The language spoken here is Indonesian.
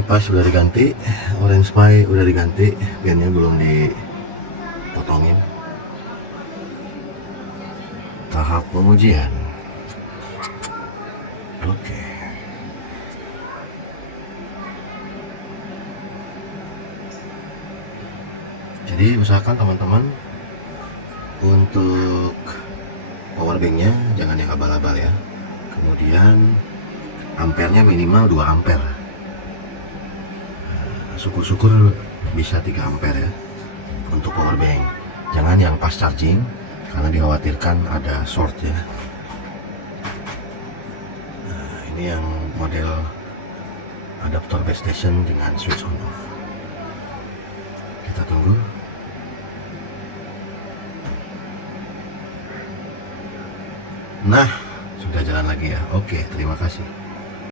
Kipas sudah diganti, orange spy udah diganti, piannya belum dipotongin. Tahap pengujian. Oke. Jadi usahakan teman-teman untuk power banknya jangan yang abal-abal ya. Kemudian ampernya minimal 2 ampere. Syukur-syukur bisa 3 ampere ya untuk power bank. Jangan yang pas charging karena dikhawatirkan ada short ya. Nah, ini yang model adaptor base station dengan switch on off. Kita tunggu. Nah, sudah jalan lagi ya. Oke, terima kasih.